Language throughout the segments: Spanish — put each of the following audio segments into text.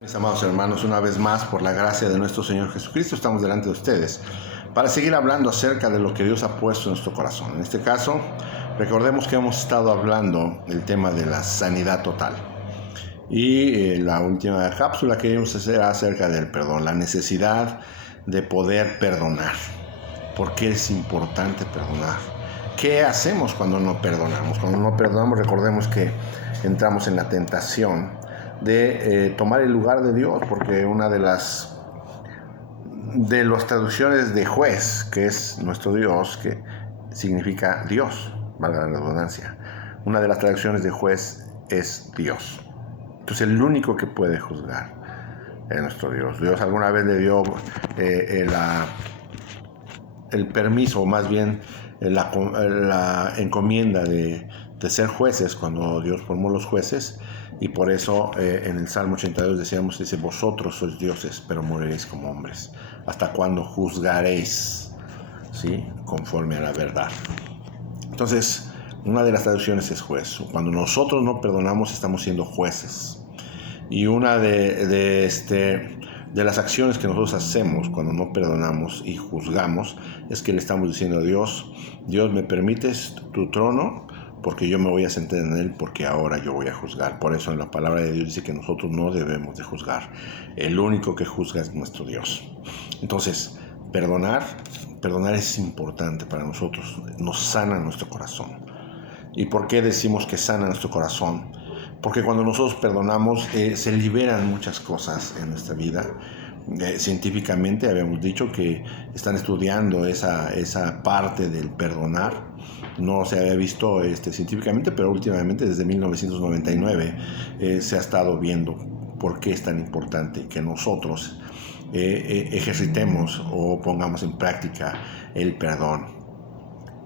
Mis amados hermanos, una vez más, por la gracia de nuestro Señor Jesucristo, estamos delante de ustedes para seguir hablando acerca de lo que Dios ha puesto en nuestro corazón. En este caso, recordemos que hemos estado hablando del tema de la sanidad total. Y la última cápsula que vimos hacer acerca del perdón, la necesidad de poder perdonar. ¿Por qué es importante perdonar? ¿Qué hacemos cuando no perdonamos? Cuando no perdonamos, recordemos que entramos en la tentación de tomar el lugar de Dios, porque una de las traducciones de juez, que es nuestro Dios, que significa Dios, valga la redundancia, una de las traducciones de juez es Dios. Entonces el único que puede juzgar es nuestro Dios. Dios alguna vez le dio el permiso, o más bien la encomienda de ser jueces cuando Dios formó los jueces, y por eso en el Salmo 82 decíamos, dice: vosotros sois dioses, pero moriréis como hombres. ¿Hasta cuándo juzgaréis? ¿Sí? Conforme a la verdad. Entonces, una de las traducciones es juez. Cuando nosotros no perdonamos, estamos siendo jueces. Y una de las acciones que nosotros hacemos cuando no perdonamos y juzgamos es que le estamos diciendo a Dios: Dios, me permites tu trono porque yo me voy a sentar en él, porque ahora yo voy a juzgar. Por eso en la palabra de Dios dice que nosotros no debemos de juzgar. El único que juzga es nuestro Dios. Entonces, perdonar es importante para nosotros. Nos sana nuestro corazón. ¿Y por qué decimos que sana nuestro corazón? Porque cuando nosotros perdonamos se liberan muchas cosas en nuestra vida. Científicamente habíamos dicho que están estudiando esa parte del perdonar. No se había visto científicamente, pero últimamente, desde 1999, se ha estado viendo por qué es tan importante que nosotros ejercitemos o pongamos en práctica el perdón.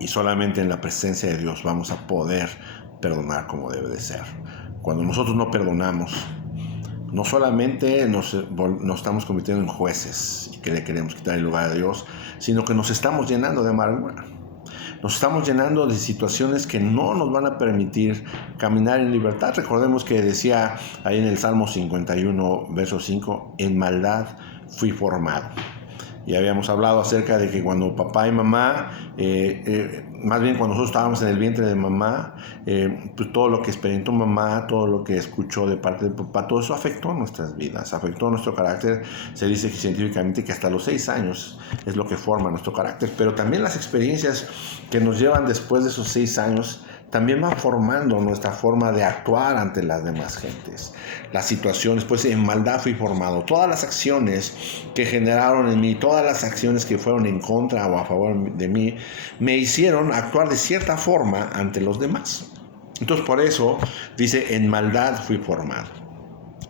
Y solamente en la presencia de Dios vamos a poder perdonar como debe de ser. Cuando nosotros no perdonamos, no solamente nos estamos convirtiendo en jueces y que le queremos quitar el lugar a Dios, sino que nos estamos llenando de amargura. Nos estamos llenando de situaciones que no nos van a permitir caminar en libertad. Recordemos que decía ahí en el Salmo 51, verso 5, en maldad fui formado. Y habíamos hablado acerca de que cuando papá y mamá, más bien cuando nosotros estábamos en el vientre de mamá, pues todo lo que experimentó mamá, todo lo que escuchó de parte de papá, todo eso afectó nuestras vidas, afectó nuestro carácter. Se dice que científicamente que hasta los 6 años es lo que forma nuestro carácter, pero también las experiencias que nos llevan después de esos 6 años también van formando nuestra forma de actuar ante las demás gentes. Las situaciones, pues en maldad fui formado. Todas las acciones que generaron en mí, todas las acciones que fueron en contra o a favor de mí, me hicieron actuar de cierta forma ante los demás. Entonces por eso dice, en maldad fui formado.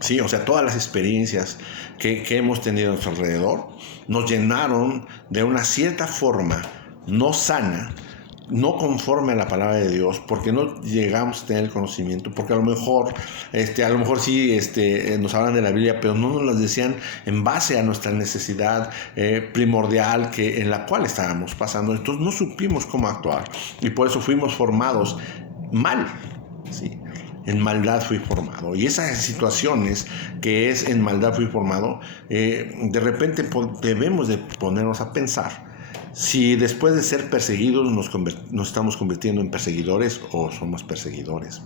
Sí, o sea, todas las experiencias que hemos tenido a nuestro alrededor nos llenaron de una cierta forma no sana, no conforme a la palabra de Dios, porque no llegamos a tener el conocimiento, porque a lo mejor sí nos hablan de la Biblia, pero no nos las decían en base a nuestra necesidad primordial en la cual estábamos pasando. Entonces no supimos cómo actuar y por eso fuimos formados mal, ¿sí? En maldad fui formado. Y esas situaciones que es en maldad fui formado, de repente debemos de ponernos a pensar si después de ser perseguidos nos estamos convirtiendo en perseguidores o somos perseguidores.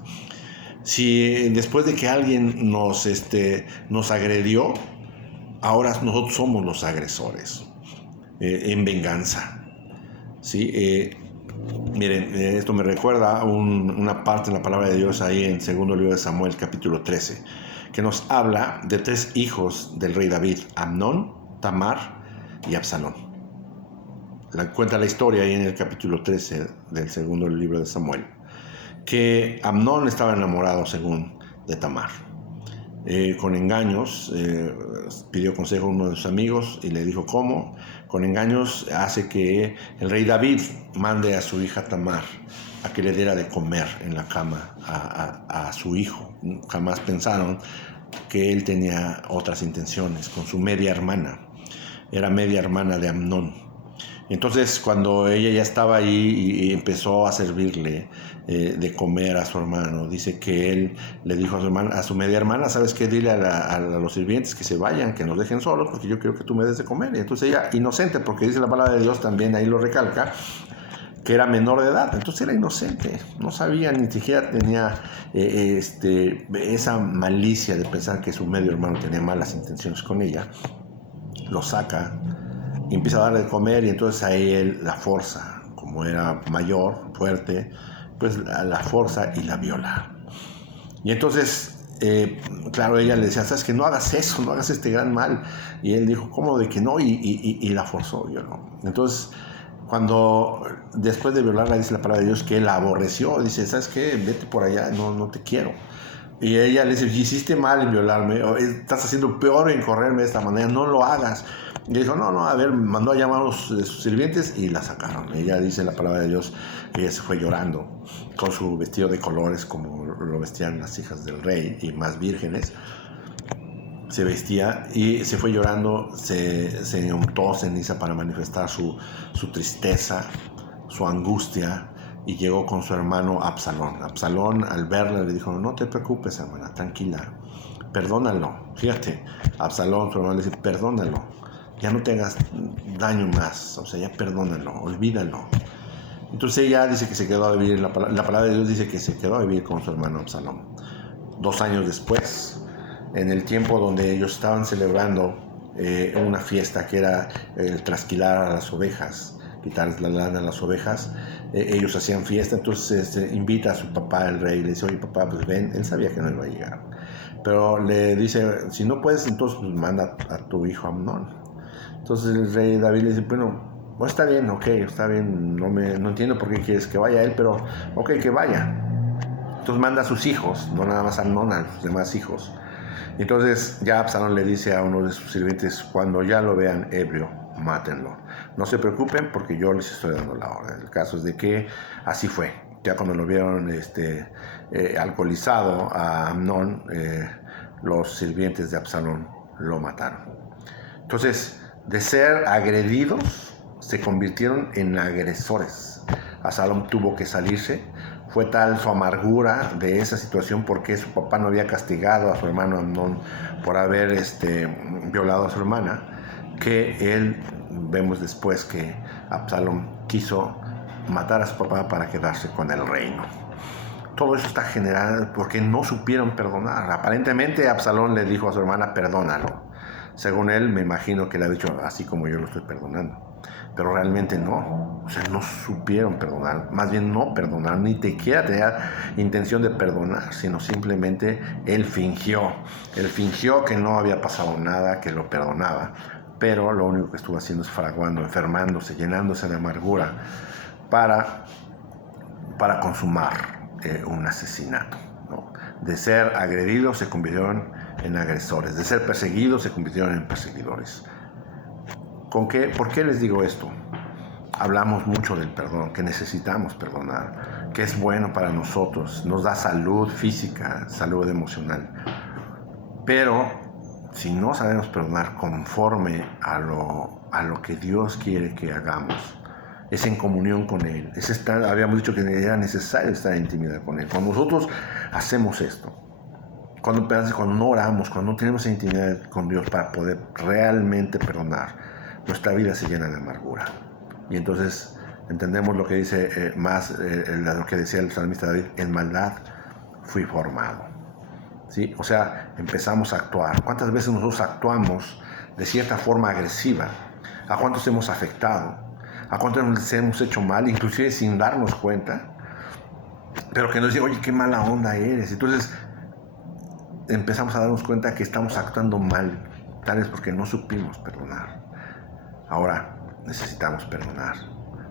Si después de que alguien nos agredió, ahora nosotros somos los agresores, en venganza. ¿Sí? Miren, esto me recuerda una parte en la palabra de Dios ahí en segundo libro de Samuel, capítulo 13, que nos habla de 3 hijos del rey David: Amnón, Tamar y Absalón. Cuenta la historia ahí en el capítulo 13 del segundo libro de Samuel, que Amnón estaba enamorado, según, de Tamar. Con engaños, pidió consejo a uno de sus amigos y le dijo cómo. Con engaños hace que el rey David mande a su hija Tamar a que le diera de comer en la cama a su hijo. Jamás pensaron que él tenía otras intenciones con su media hermana. Era media hermana de Amnón. Entonces, cuando ella ya estaba ahí y empezó a servirle de comer a su hermano, dice que él le dijo a su hermana, a su media hermana, ¿sabes qué? Dile a los sirvientes que se vayan, que nos dejen solos, porque yo quiero que tú me des de comer. Y entonces ella, inocente, porque dice la palabra de Dios también, ahí lo recalca, que era menor de edad, entonces era inocente, no sabía, ni siquiera tenía esa malicia de pensar que su medio hermano tenía malas intenciones con ella. Lo saca y empieza a darle de comer, y entonces a él la forza, como era mayor, fuerte, pues la forza y la viola. Y entonces, claro, ella le decía, sabes que no hagas eso, no hagas este gran mal. Y él dijo, ¿cómo de que no? Y la forzó, yo no. Entonces, cuando después de violarla, dice la palabra de Dios que él la aborreció, dice, ¿sabes qué? Vete por allá, no te quiero. Y ella le dice, hiciste mal en violarme, o estás haciendo peor en correrme de esta manera, no lo hagas. Y dijo, no, a ver, mandó a llamar a sus sirvientes y la sacaron. Ella dice en la palabra de Dios que ella se fue llorando, con su vestido de colores, como lo vestían las hijas del rey y más vírgenes. Se vestía y se fue llorando, se untó ceniza para manifestar su tristeza, su angustia, y llegó con su hermano Absalón. Absalón, al verla, le dijo, no te preocupes, hermana, tranquila, perdónalo. Fíjate, Absalón, su hermano, le dice, perdónalo, ya no te hagas daño más, o sea, ya perdónalo, olvídalo. Entonces ella dice que se quedó a vivir, la palabra de Dios dice que se quedó a vivir con su hermano Absalón. 2 años después, en el tiempo donde ellos estaban celebrando una fiesta que era el trasquilar a las ovejas, quitarles la lana a las ovejas, ellos hacían fiesta, entonces invita a su papá, el rey, le dice, oye papá, pues ven, él sabía que no iba a llegar, pero le dice, si no puedes, entonces pues, manda a tu hijo Amnón. Entonces el rey David le dice, bueno, pues está bien, no entiendo por qué quieres que vaya él, pero ok, que vaya. Entonces manda a sus hijos, no nada más a Amnón, a sus demás hijos. Entonces ya Absalón le dice a uno de sus sirvientes, cuando ya lo vean ebrio, mátenlo. No se preocupen porque yo les estoy dando la orden. El caso es de que así fue. Ya cuando lo vieron alcoholizado a Amnón, los sirvientes de Absalón lo mataron. Entonces, de ser agredidos, se convirtieron en agresores. Absalón tuvo que salirse. Fue tal su amargura de esa situación porque su papá no había castigado a su hermano Amnón por haber violado a su hermana, que él, vemos después que Absalón quiso matar a su papá para quedarse con el reino. Todo eso está generado porque no supieron perdonar. Aparentemente Absalón le dijo a su hermana, perdónalo. Según él, me imagino que le ha dicho, así como yo lo estoy perdonando. Pero realmente no, o sea, no supieron perdonar, más bien no perdonar, ni siquiera tenía intención de perdonar, sino simplemente él fingió que no había pasado nada, que lo perdonaba, pero lo único que estuvo haciendo es fraguando, enfermándose, llenándose de amargura para consumar un asesinato, ¿no? De ser agredidos se convirtieron en agresores, de ser perseguidos se convirtieron en perseguidores. ¿Por qué les digo esto? Hablamos mucho del perdón, que necesitamos perdonar, que es bueno para nosotros, nos da salud física, salud emocional. Pero si no sabemos perdonar conforme a lo que Dios quiere que hagamos, es en comunión con Él. Habíamos dicho que era necesario estar en intimidad con Él. Cuando nosotros hacemos esto, cuando no oramos, cuando no tenemos intimidad con Dios para poder realmente perdonar, nuestra vida se llena de amargura. Y entonces entendemos lo que dice lo que decía el salmista David, en maldad fui formado. ¿Sí? O sea, empezamos a actuar. ¿Cuántas veces nosotros actuamos de cierta forma agresiva? ¿A cuántos hemos afectado? ¿A cuántos les hemos hecho mal, inclusive sin darnos cuenta? Pero que nos dice, oye, qué mala onda eres. Entonces empezamos a darnos cuenta que estamos actuando mal, tal vez porque no supimos perdonar. Ahora necesitamos perdonar,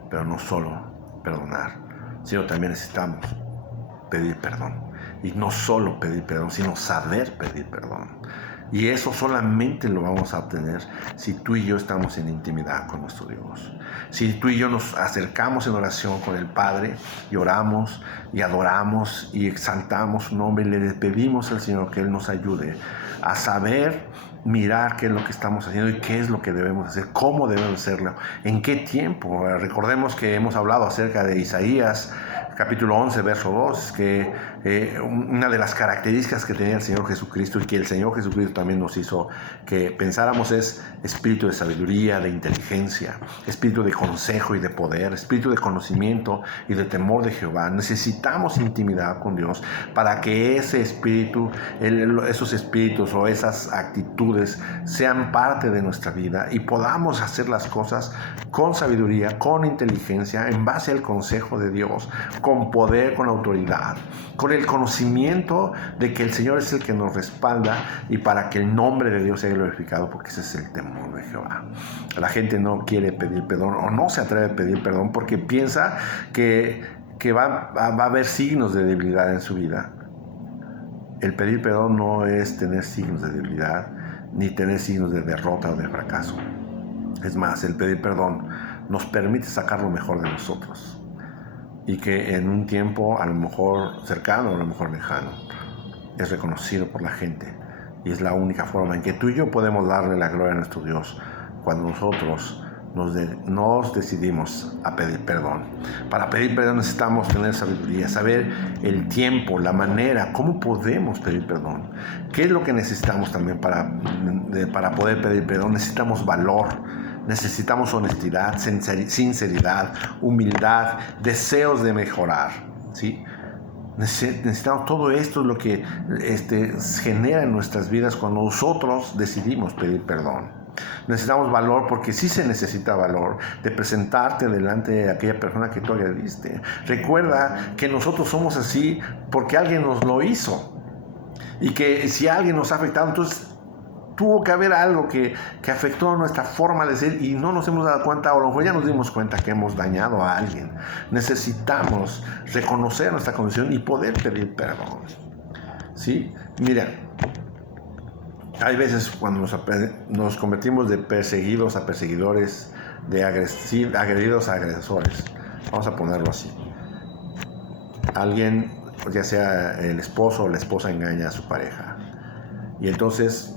pero no solo perdonar, sino también necesitamos pedir perdón. Y no solo pedir perdón, sino saber pedir perdón. Y eso solamente lo vamos a obtener si tú y yo estamos en intimidad con nuestro Dios. Si tú y yo nos acercamos en oración con el Padre y oramos y adoramos y exaltamos su nombre y le pedimos al Señor que Él nos ayude a saber mirar qué es lo que estamos haciendo y qué es lo que debemos hacer, cómo debemos hacerlo, en qué tiempo. Recordemos que hemos hablado acerca de Isaías, capítulo 11, verso 2, que una de las características que tenía el Señor Jesucristo y que el Señor Jesucristo también nos hizo que pensáramos es espíritu de sabiduría, de inteligencia, espíritu de consejo y de poder, espíritu de conocimiento y de temor de Jehová. Necesitamos intimidad con Dios para que ese espíritu, esos espíritus o esas actitudes sean parte de nuestra vida y podamos hacer las cosas con sabiduría, con inteligencia, en base al consejo de Dios, con poder, con autoridad, con el conocimiento de que el Señor es el que nos respalda y para que el nombre de Dios sea glorificado, porque ese es el temor de Jehová. La gente no quiere pedir perdón o no se atreve a pedir perdón porque piensa que va a haber signos de debilidad en su vida. El pedir perdón no es tener signos de debilidad ni tener signos de derrota o de fracaso. Es más, el pedir perdón nos permite sacar lo mejor de nosotros y que en un tiempo a lo mejor cercano o a lo mejor lejano es reconocido por la gente, y es la única forma en que tú y yo podemos darle la gloria a nuestro Dios cuando nosotros nos decidimos a pedir perdón. Para pedir perdón necesitamos tener sabiduría, saber el tiempo, la manera, cómo podemos pedir perdón, qué es lo que necesitamos también para poder pedir perdón. Necesitamos valor, necesitamos honestidad, sinceridad, humildad, deseos de mejorar, ¿sí? Necesitamos todo esto, es lo que genera en nuestras vidas cuando nosotros decidimos pedir perdón. Necesitamos valor, porque sí se necesita valor de presentarte delante de aquella persona que tú agrediste. Recuerda que nosotros somos así porque alguien nos lo hizo, y que si alguien nos ha afectado, entonces tuvo que haber algo que afectó nuestra forma de ser y no nos hemos dado cuenta, o a lo mejor ya nos dimos cuenta que hemos dañado a alguien. Necesitamos reconocer nuestra condición y poder pedir perdón, ¿sí? Mira, hay veces cuando nos convertimos de perseguidos a perseguidores, de agredidos a agresores. Vamos a ponerlo así. Alguien, ya sea el esposo o la esposa, engaña a su pareja. Y entonces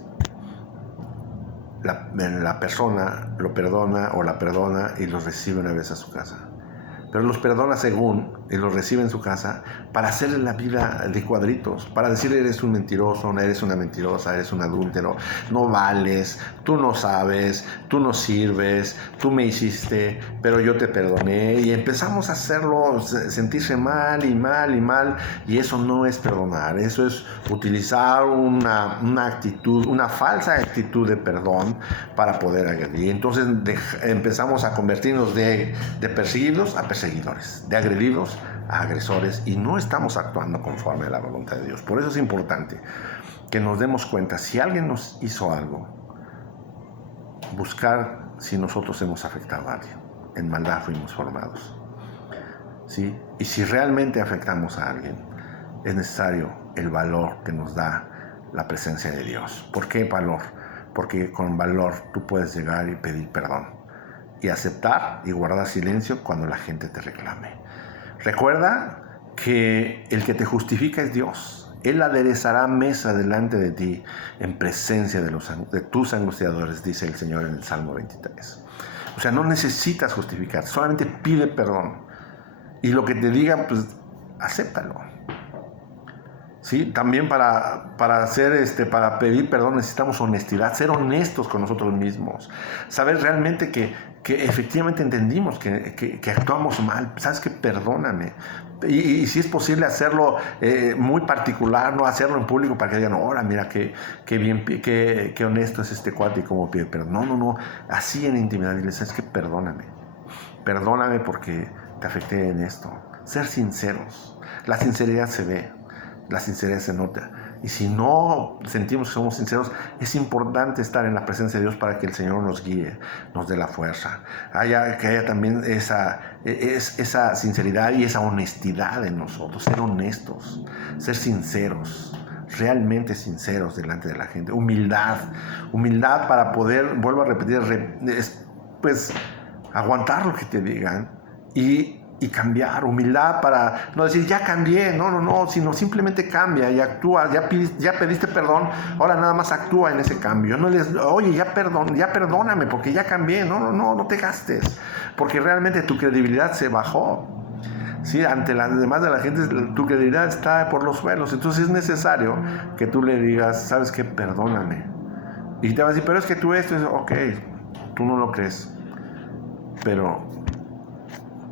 la persona lo perdona o la perdona y los recibe una vez a su casa. Pero los perdona según y los recibe en su casa para hacerle la vida de cuadritos, para decirle: eres un mentiroso, eres una mentirosa, eres un adúltero, no vales, tú no sabes, tú no sirves, tú me hiciste, pero yo te perdoné. Y empezamos a hacerlo sentirse mal y mal y mal, y eso no es perdonar, eso es utilizar una actitud, una falsa actitud de perdón para poder agredir. Entonces empezamos a convertirnos de perseguidos a perseguidores, de agredidos a agresores, y no estamos actuando conforme a la voluntad de Dios. Por eso es importante que nos demos cuenta, si alguien nos hizo algo, buscar si nosotros hemos afectado a alguien. En maldad fuimos formados, ¿sí? Y si realmente afectamos a alguien, es necesario el valor que nos da la presencia de Dios. ¿Por qué valor? Porque con valor tú puedes llegar y pedir perdón y aceptar y guardar silencio cuando la gente te reclame. Recuerda que el que te justifica es Dios. Él aderezará mesa delante de ti en presencia de tus angustiadores, dice el Señor en el Salmo 23. O sea, no necesitas justificar, solamente pide perdón. Y lo que te digan, pues, acéptalo. ¿Sí? También para pedir perdón necesitamos honestidad, ser honestos con nosotros mismos, saber realmente que efectivamente entendimos que actuamos mal. ¿Sabes qué? Perdóname. Y si es posible hacerlo muy particular, no hacerlo en público para que digan: ahora mira qué bien, qué honesto es este cuate y cómo pide perdón. No, así en intimidad, dile: ¿sabes qué? Perdóname porque te afecté en esto. Ser sinceros. La sinceridad se ve, la sinceridad se nota. Y si no sentimos que somos sinceros, es importante estar en la presencia de Dios para que el Señor nos guíe, nos dé la fuerza. Que haya también esa sinceridad y esa honestidad en nosotros. Ser honestos, ser sinceros, realmente sinceros delante de la gente. Humildad para poder, vuelvo a repetir, pues aguantar lo que te digan y cambiar. Humildad para no decir ya cambié, no, sino simplemente cambia y actúa. Ya pediste perdón, ahora nada más actúa en ese cambio. No les, oye, ya perdóname porque ya cambié. No te gastes, porque realmente tu credibilidad se bajó. Sí, ante las demás de la gente tu credibilidad está por los suelos. Entonces es necesario que tú le digas, ¿sabes qué? Perdóname. Y te va a decir, pero es que tú esto es, ok, tú no lo crees, pero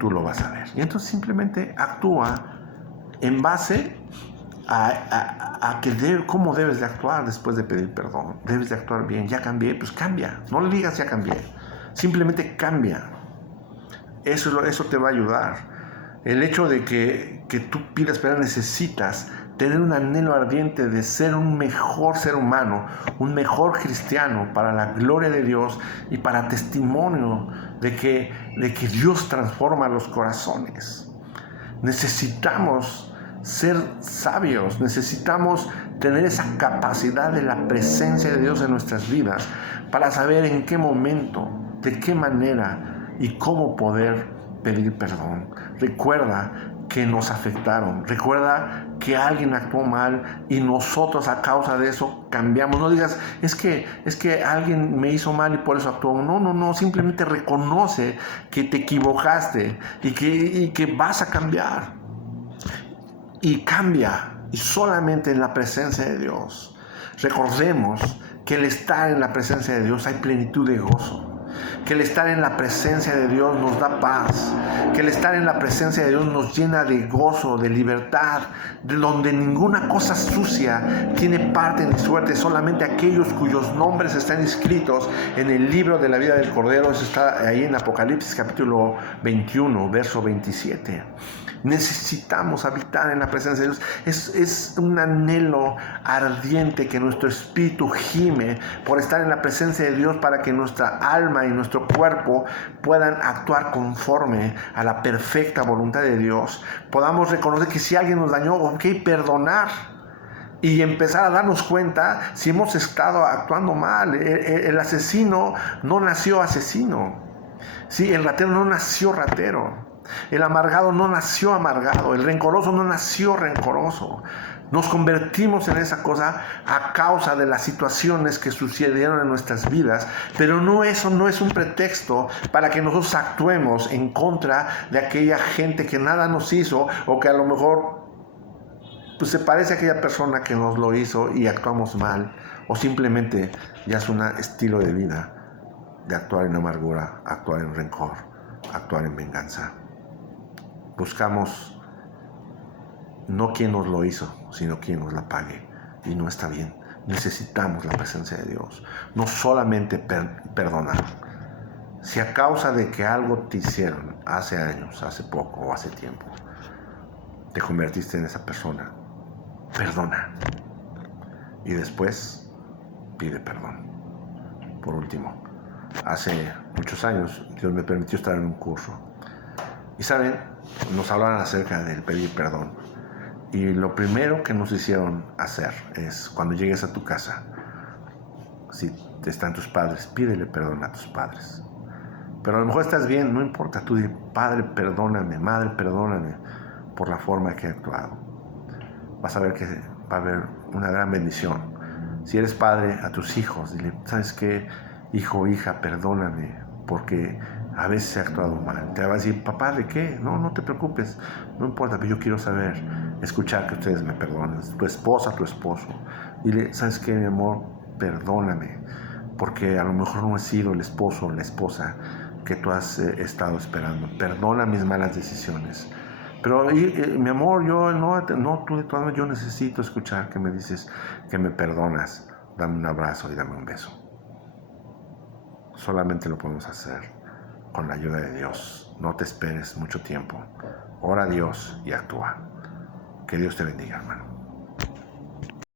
tú lo vas a ver. Y entonces simplemente actúa en base a cómo debes de actuar después de pedir perdón. Debes de actuar bien. Ya cambié, pues cambia. No le digas ya cambié. Simplemente cambia. Eso te va a ayudar. El hecho de que tú pidas perdón, necesitas tener un anhelo ardiente de ser un mejor ser humano, un mejor cristiano para la gloria de Dios y para testimonio de que Dios transforma los corazones. Necesitamos ser sabios, necesitamos tener esa capacidad de la presencia de Dios en nuestras vidas para saber en qué momento, de qué manera y cómo poder pedir perdón. Recuerda que nos afectaron. Recuerda que alguien actuó mal y nosotros a causa de eso cambiamos. No digas, es que alguien me hizo mal y por eso actuó. No. Simplemente reconoce que te equivocaste y que vas a cambiar. Y cambia. Y solamente en la presencia de Dios. Recordemos que el estar en la presencia de Dios hay plenitud de gozo. Que el estar en la presencia de Dios nos da paz, que el estar en la presencia de Dios nos llena de gozo, de libertad, de donde ninguna cosa sucia tiene parte ni suerte, solamente aquellos cuyos nombres están inscritos en el libro de la vida del Cordero. Eso está ahí en Apocalipsis capítulo 21, verso 27. Necesitamos habitar en la presencia de Dios. Es un anhelo ardiente que nuestro espíritu gime por estar en la presencia de Dios para que nuestra alma y nuestro cuerpo puedan actuar conforme a la perfecta voluntad de Dios. Podamos reconocer que si alguien nos dañó, ok, perdonar. Y empezar a darnos cuenta si hemos estado actuando mal. El asesino no nació asesino. Sí, el ratero no nació ratero. El amargado no nació amargado. El rencoroso no nació rencoroso. Nos convertimos en esa cosa a causa de las situaciones que sucedieron en nuestras vidas, pero eso no es un pretexto para que nosotros actuemos en contra de aquella gente que nada nos hizo o que a lo mejor pues, se parece a aquella persona que nos lo hizo y actuamos mal, o simplemente ya es un estilo de vida de actuar en amargura, actuar en rencor, actuar en venganza. Buscamos no quien nos lo hizo, sino quien nos la pague. Y no está bien. Necesitamos la presencia de Dios. No solamente perdonar. Si a causa de que algo te hicieron hace años, hace poco o hace tiempo, te convertiste en esa persona, perdona. Y después pide perdón. Por último, hace muchos años Dios me permitió estar en un curso. Y saben, nos hablaban acerca del pedir perdón. Y lo primero que nos hicieron hacer es, cuando llegues a tu casa, si están tus padres, pídele perdón a tus padres. Pero a lo mejor estás bien, no importa, tú dices, padre, perdóname, madre, perdóname por la forma que he actuado. Vas a ver que va a haber una gran bendición. Si eres padre, a tus hijos, dile, ¿sabes qué? Hijo, hija, perdóname, porque a veces he actuado mal. Te va a decir, papá, ¿de qué? No te preocupes, no importa, pero yo quiero saber, escuchar que ustedes me perdonen. Tu esposa, tu esposo. Dile, ¿sabes qué, mi amor? Perdóname, porque a lo mejor no he sido el esposo o la esposa que tú has estado esperando. Perdona mis malas decisiones. Pero, mi amor, tú de todas maneras, yo necesito escuchar que me dices que me perdonas. Dame un abrazo y dame un beso. Solamente lo podemos hacer con la ayuda de Dios. No te esperes mucho tiempo. Ora a Dios y actúa. Que Dios te bendiga, hermano.